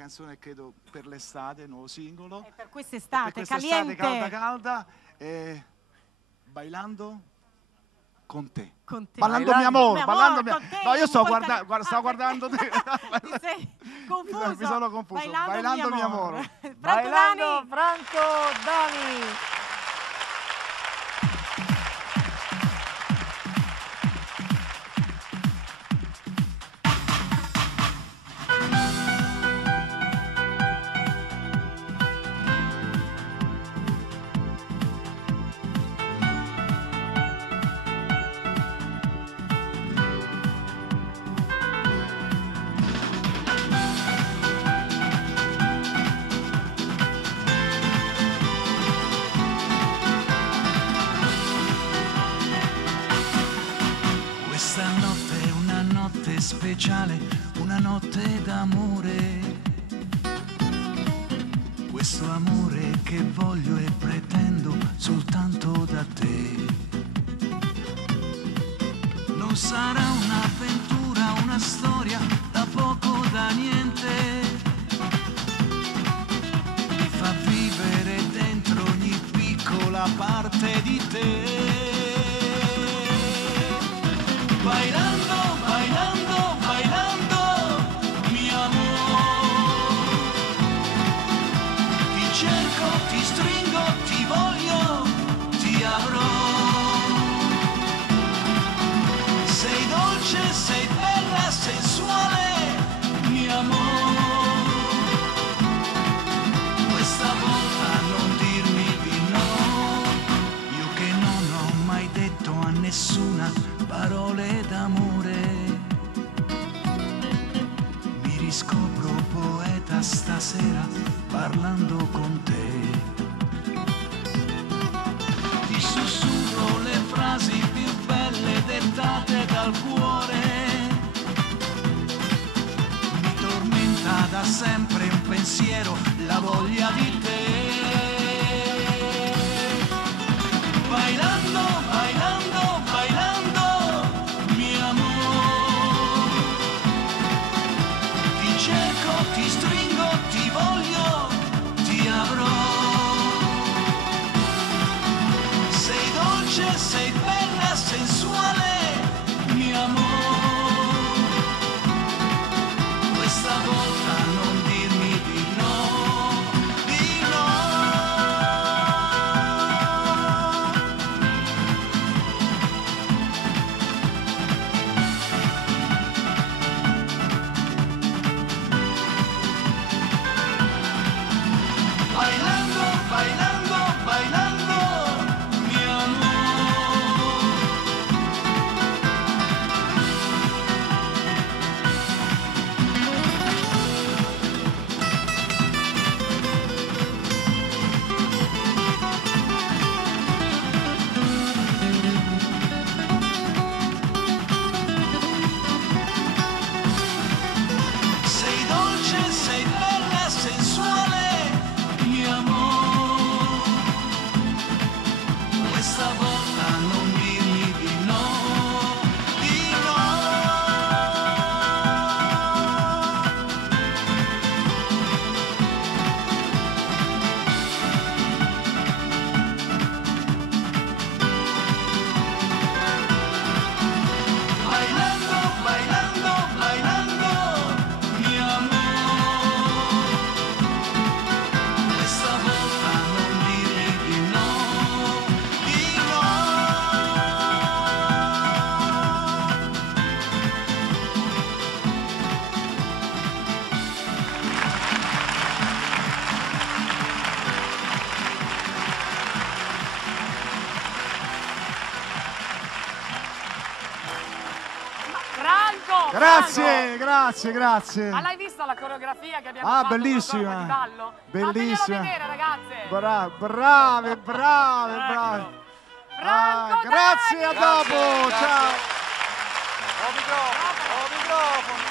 canzone credo per l'estate, nuovo singolo. Per quest'estate, caliente. Calda calda, bailando con te. Con te. Ballando mio amore, ballando mio... con te. No, io stavo guardando te. Ti sei confuso. Mi sono confuso. Bailando mio amore. Bailando Franco Dani. Questa notte è una notte speciale, una notte d'amore. Questo amore che voglio e pretendo soltanto da te. Non sarà un'avventura, una storia da poco, da niente. Mi fa vivere dentro ogni piccola parte di te. Bailando, bailando, bailando, mio amore. Ti cerco, ti stringo, ti voglio, ti avrò. Sei dolce, sei bella, sensuale, mio amore. Questa volta non dirmi di no. Io che non ho mai detto a nessuna parole d'amore, mi riscopro poeta stasera parlando con te. Ti sussurro le frasi più belle dettate dal cuore. Mi tormenta da sempre un pensiero, la voglia di te. Bailando, bailando, bailando, ti stringo, ti voglio, ti avrò. Sei dolce, sei bella, sensuale, mio amore. Questa volta non dirmi di no, di no. Bailando, bailando, bailando, mio amore. Sei dolce, sei bella, sensuale, mio amore. Questa volta non dirmi di no, di no. Bailando, bailando, bailando, mio amore. Questa volta non dirmi di no, di no. Franco! Grazie, Franco! grazie, grazie. Ma l'hai vista la coreografia che abbiamo Ah, fatto col bellissima. corpo di ballo? Bellissima. Fateglielo vedere, ragazze! Brave, brave. Franco, Grazie, dai! a dopo, ciao. Ho microfono.